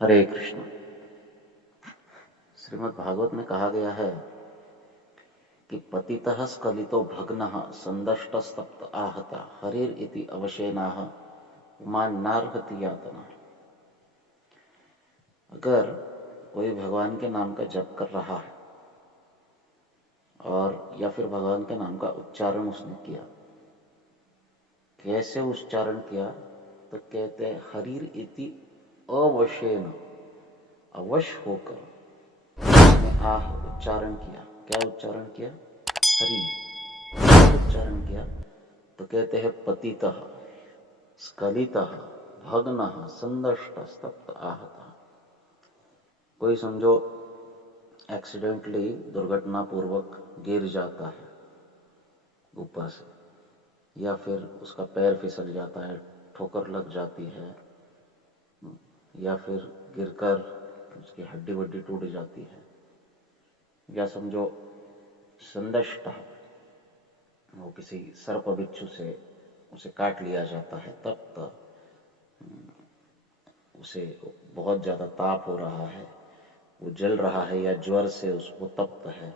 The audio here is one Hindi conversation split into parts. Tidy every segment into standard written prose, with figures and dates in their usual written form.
हरे कृष्ण। श्रीमद् भागवत में कहा गया है कि पतितः स्खलितो भग्नः संदष्टस्तप्त आहता हरिर इति अवशेनाः उमान्नार्हति यातना। अगर कोई भगवान के नाम का जप कर रहा है और या फिर भगवान के नाम का उच्चारण उसने किया, कैसे उच्चारण किया तो कहते हैं हरिर इति अवशेन, अवश्य होकर उसने आह उच्चारण किया। क्या उच्चारण किया? हरि। उच्चारण किया तो कहते हैं पतितः स्खलितः भग्नः संदष्टः स्तप्त आहतः। कोई समझो एक्सीडेंटली दुर्घटना पूर्वक गिर जाता है ऊपर से, या फिर उसका पैर फिसल जाता है, ठोकर लग जाती है, या फिर गिरकर उसकी हड्डी वड्डी टूट जाती है, या समझो संदष्ट वो किसी सर्प बिच्छू से उसे काट लिया जाता है, तब उसे बहुत ज़्यादा ताप हो रहा है, वो जल रहा है, या ज्वर से उसको तप्त है,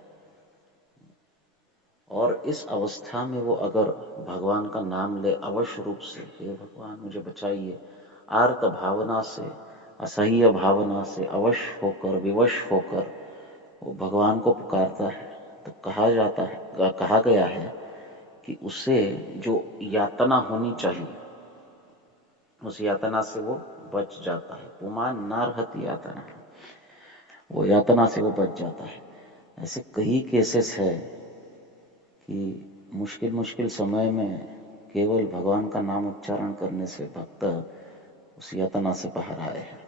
और इस अवस्था में वो अगर भगवान का नाम ले अवश्य रूप से, हे भगवान मुझे बचाइए, आर्त भावना से, असह्य भावना से अवश्य होकर, विवश होकर वो भगवान को पुकारता है, तो कहा गया है कि उसे जो यातना होनी चाहिए उस यातना से वो बच जाता है। पुमान नारहति यातना, वो यातना से वो बच जाता है। ऐसे कई केसेस है कि मुश्किल समय में केवल भगवान का नाम उच्चारण करने से भक्त उस यातना से बाहर आए हैं।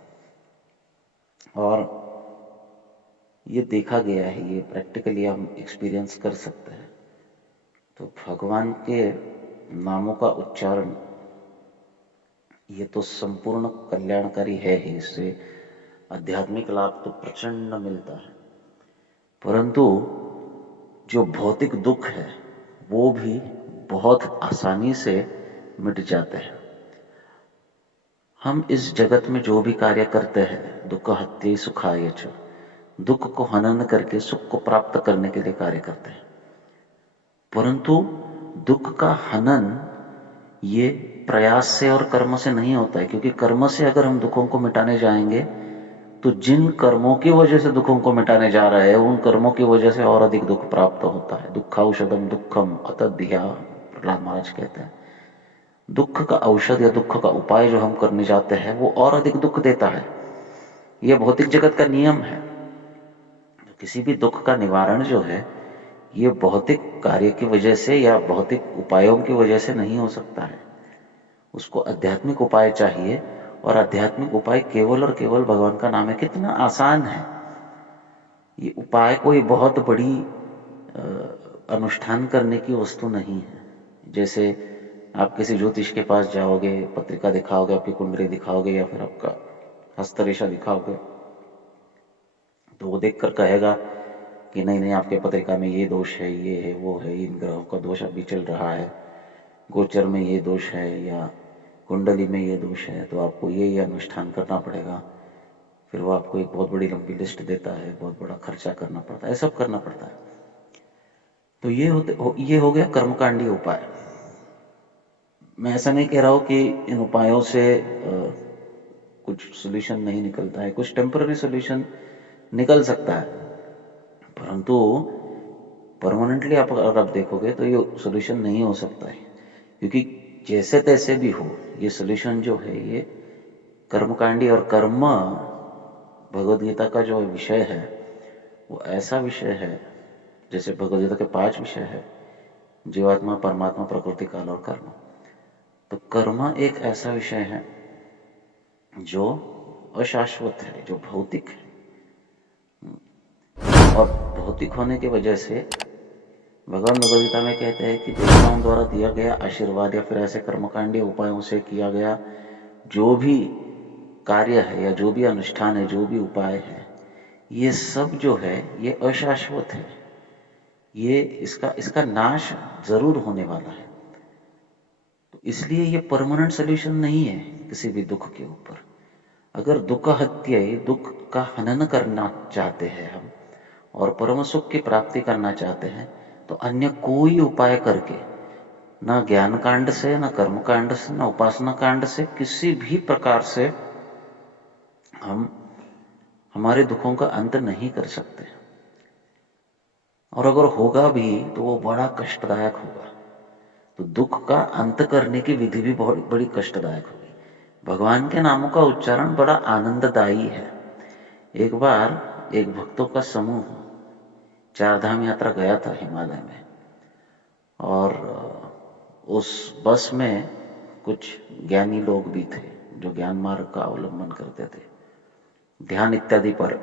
और ये देखा गया है, ये प्रैक्टिकली हम एक्सपीरियंस कर सकते हैं। तो भगवान के नामों का उच्चारण ये तो संपूर्ण कल्याणकारी है ही, इससे आध्यात्मिक लाभ तो प्रचंड मिलता है, परंतु जो भौतिक दुख है वो भी बहुत आसानी से मिट जाते हैं। हम इस जगत में जो भी कार्य करते हैं, दुख हत्ये सुखाय च, दुख को हनन करके सुख को प्राप्त करने के लिए कार्य करते हैं, परंतु दुख का हनन ये प्रयास से और कर्म से नहीं होता है। क्योंकि कर्म से अगर हम दुखों को मिटाने जाएंगे तो जिन कर्मों की वजह से दुखों को मिटाने जा रहे हैं उन कर्मों की वजह से और अधिक दुख प्राप्त होता है। दुःखौषधम दुःखम अतद्धिया, प्रहलाद महाराज कहते हैं, दुख का औषध या दुख का उपाय जो हम करने जाते हैं वो और अधिक दुख देता है। यह भौतिक जगत का नियम है। किसी भी दुख का निवारण जो है ये भौतिक कार्य की वजह से या भौतिक उपायों की वजह से नहीं हो सकता है, उसको आध्यात्मिक उपाय चाहिए। और आध्यात्मिक उपाय केवल और केवल भगवान का नाम है। कितना आसान है ये उपाय, कोई बहुत बड़ी अनुष्ठान करने की वस्तु नहीं है। जैसे आप किसी ज्योतिष के पास जाओगे, पत्रिका दिखाओगे, आपकी कुंडली दिखाओगे या फिर आपका हस्तरेखा दिखाओगे, तो वो देखकर कहेगा कि नहीं नहीं आपके पत्रिका में ये दोष है, ये है, वो है, इन ग्रहों का दोष अभी चल रहा है, गोचर में ये दोष है या कुंडली में ये दोष है, तो आपको ये अनुष्ठान करना पड़ेगा। फिर वो आपको एक बहुत बड़ी लंबी लिस्ट देता है, बहुत बड़ा खर्चा करना पड़ता है, सब करना पड़ता है। तो ये हो गया कर्मकांडी उपाय। मैं ऐसा नहीं कह रहा हूं कि इन उपायों से कुछ सोल्यूशन नहीं निकलता है, कुछ टेम्पररी सोल्यूशन निकल सकता है, परंतु परमानेंटली अगर आप देखोगे तो ये सोल्यूशन नहीं हो सकता है। क्योंकि जैसे तैसे भी हो, ये सोल्यूशन जो है ये कर्मकांडी, और कर्म भगवद गीता का जो विषय है वो ऐसा विषय है, जैसे भगवद गीता के 5 विषय है, जीवात्मा, परमात्मा, प्रकृति, काल और कर्म। तो कर्म एक ऐसा विषय है जो अशाश्वत है, जो भौतिक है, और भौतिक होने की वजह से भगवान भगवद गीता में कहते हैं कि देवताओं द्वारा दिया गया आशीर्वाद या फिर ऐसे कर्मकांडी उपायों से किया गया जो भी कार्य है या जो भी अनुष्ठान है, जो भी उपाय है, ये सब जो है ये अशाश्वत है। ये इसका नाश जरूर होने वाला है। तो इसलिए ये परमानेंट सोल्यूशन नहीं है किसी भी दुख के ऊपर। अगर दुख हत्याई, दुख का हनन करना चाहते हैं हम और परम सुख की प्राप्ति करना चाहते हैं, तो अन्य कोई उपाय करके, न ज्ञान कांड से, न कर्म कांड से, न उपासना कांड से, किसी भी प्रकार से हम हमारे दुखों का अंत नहीं कर सकते। और अगर होगा भी तो वो बड़ा कष्टदायक होगा। तो दुख का अंत करने की विधि भी बहुत बड़ी कष्टदायक होगी। भगवान के नामों का उच्चारण बड़ा आनंददायी है। एक बार एक भक्तों का समूह चारधाम यात्रा गया था हिमालय में, और उस बस में कुछ ज्ञानी लोग भी थे जो ज्ञान मार्ग का अवलंबन करते थे। ध्यान इत्यादि पर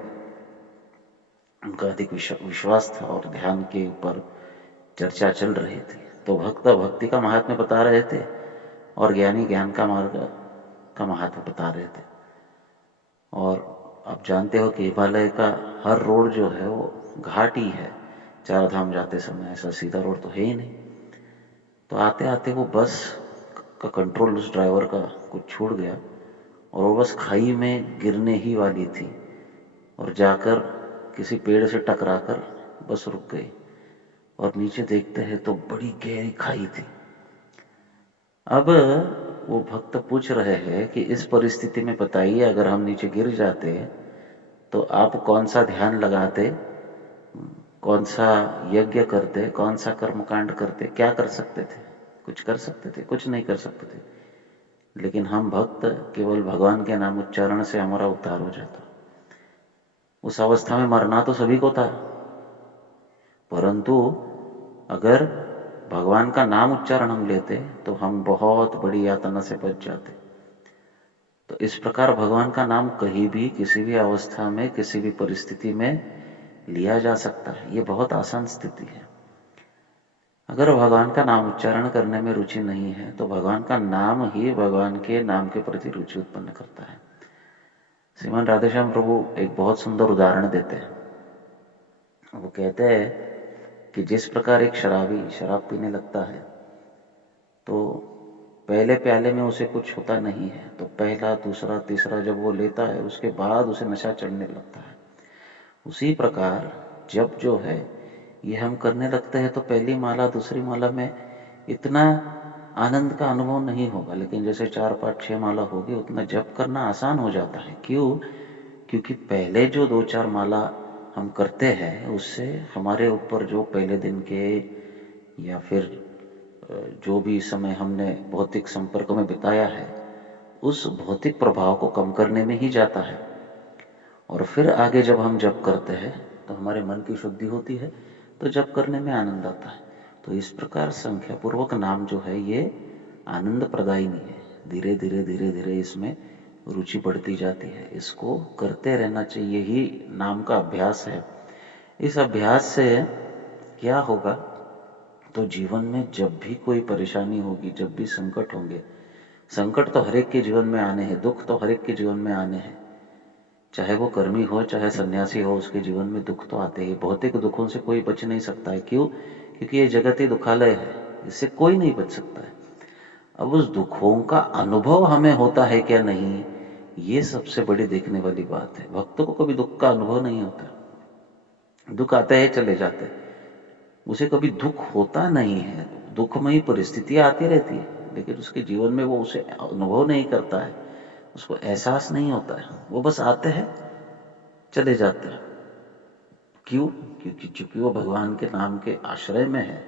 उनका अधिक विश्वास था और ध्यान के ऊपर चर्चा चल रही थी। तो भक्त भक्ति का महात्म्य बता रहे थे और ज्ञानी ज्ञान का मार्ग का महात्म्य बता रहे थे। और आप जानते हो कि हिमालय का हर रोड जो है वो घाट ही है। चार धाम जाते समय ऐसा सीधा रोड तो है ही नहीं। तो आते आते वो बस का कंट्रोल उस ड्राइवर का कुछ छूट गया और वो बस खाई में गिरने ही वाली थी और जाकर किसी पेड़ से टकराकर बस रुक गई। और नीचे देखते हैं तो बड़ी गहरी खाई थी। अब वो भक्त पूछ रहे हैं कि इस परिस्थिति में बताइए, अगर हम नीचे गिर जाते तो आप कौन सा ध्यान लगाते, कौन सा यज्ञ करते, कौन सा कर्मकांड करते, क्या कर सकते थे? कुछ कर सकते थे? कुछ नहीं कर सकते थे। लेकिन हम भक्त केवल भगवान के नाम उच्चारण से हमारा उद्धार हो जाता। उस अवस्था में मरना तो सभी को था, परंतु अगर भगवान का नाम उच्चारण हम लेते तो हम बहुत बड़ी यातना से बच जाते। तो इस प्रकार भगवान का नाम कहीं भी, किसी भी अवस्था में, किसी भी परिस्थिति में लिया जा सकता है। ये बहुत आसान स्थिति है। अगर भगवान का नाम उच्चारण करने में रुचि नहीं है तो भगवान का नाम ही भगवान के नाम के प्रति रुचि उत्पन्न करता है। श्रीमान राधेश्याम प्रभु एक बहुत सुंदर उदाहरण देते हैं। वो कहते हैं कि जिस प्रकार एक शराबी शराब पीने लगता है तो पहले प्याले में उसे कुछ होता नहीं है, तो पहला, दूसरा, तीसरा जब वो लेता है उसके बाद उसे नशा चढ़ने लगता है। उसी प्रकार जब जो है ये हम करने लगते हैं तो पहली माला, दूसरी माला में इतना आनंद का अनुभव नहीं होगा, लेकिन जैसे 4, 5, 6 माला होगी उतना जप करना आसान हो जाता है। क्यों? क्योंकि पहले जो 2, 4 माला हम करते हैं उससे हमारे ऊपर जो पहले दिन के या फिर जो भी समय हमने भौतिक संपर्क में बिताया है उस भौतिक प्रभाव को कम करने में ही जाता है। और फिर आगे जब हम जप करते हैं तो हमारे मन की शुद्धि होती है, तो जप करने में आनंद आता है। तो इस प्रकार संख्या पूर्वक नाम जो है ये आनंद प्रदायिनी है। धीरे धीरे धीरे धीरे इसमें रुचि बढ़ती जाती है। इसको करते रहना चाहिए, ही नाम का अभ्यास है। इस अभ्यास से क्या होगा, तो जीवन में जब भी कोई परेशानी होगी, जब भी संकट होंगे, संकट तो हर एक के जीवन में आने हैं, दुख तो हर एक के जीवन में आने हैं। चाहे वो कर्मी हो, चाहे सन्यासी हो, उसके जीवन में दुख तो आते ही। भौतिक दुखों से कोई बच नहीं सकता है। क्यों? क्योंकि ये जगत ही दुखालय है, इससे कोई नहीं बच सकता है। अब उस दुखों का अनुभव हमें होता है क्या नहीं, ये सबसे बड़ी देखने वाली बात है। भक्तों को कभी दुख का अनुभव नहीं होता, दुख आते हैं चले जाते, उसे कभी दुख होता नहीं है। दुखमयी परिस्थितियां आती रहती है लेकिन उसके जीवन में वो उसे अनुभव नहीं करता है, उसको एहसास नहीं होता है। वो बस आते हैं चले जाते हैं। क्यों? क्योंकि चूंकि वो भगवान के नाम के आश्रय में है।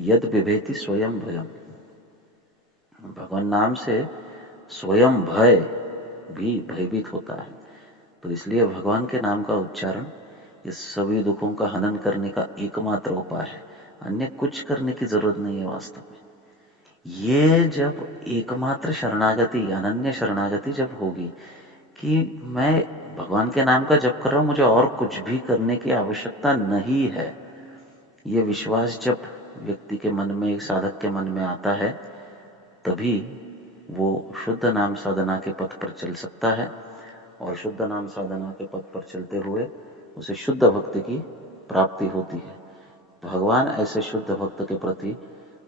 यद विभेति स्वयं भयम, भगवान नाम से स्वयं भय भी भयभीत होता है। तो इसलिए भगवान के नाम का उच्चारण इस सभी दुखों का हनन करने का एकमात्र उपाय है। अन्य कुछ करने की जरूरत नहीं है वास्तव में। ये जब एकमात्र शरणागति, अनन्य शरणागति जब होगी कि मैं भगवान के नाम का जप कर रहा हूं, मुझे और कुछ भी करने की आवश्यकता नहीं है, ये विश्वास जब व्यक्ति के मन में, एक साधक के मन में आता है, तभी वो शुद्ध नाम साधना के पथ पर चल सकता है। और शुद्ध नाम साधना के पथ पर चलते हुए उसे शुद्ध भक्ति की प्राप्ति होती है। भगवान ऐसे शुद्ध भक्त के प्रति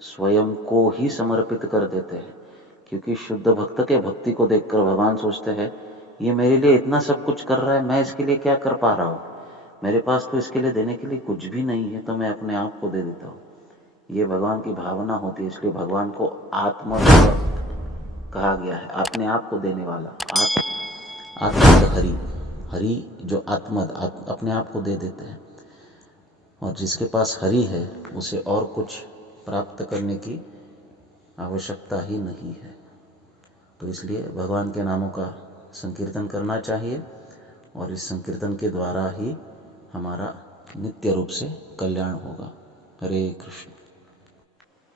स्वयं को ही समर्पित कर देते हैं, क्योंकि शुद्ध भक्त के भक्ति को देखकर भगवान सोचते हैं ये मेरे लिए इतना सब कुछ कर रहा है, मैं इसके लिए क्या कर पा रहा हूँ? मेरे पास तो इसके लिए देने के लिए कुछ भी नहीं है, तो मैं अपने आप को दे देता हूँ। ये भगवान की भावना होती है, इसलिए भगवान को आत्मद कहा गया है, अपने आप को देने वाला। आत्मद हरि, हरि जो आत्मद अपने आप को दे देते हैं। और जिसके पास हरि है उसे और कुछ प्राप्त करने की आवश्यकता ही नहीं है। तो इसलिए भगवान के नामों का संकीर्तन करना चाहिए, और इस संकीर्तन के द्वारा ही हमारा नित्य रूप से कल्याण होगा। हरे कृष्ण।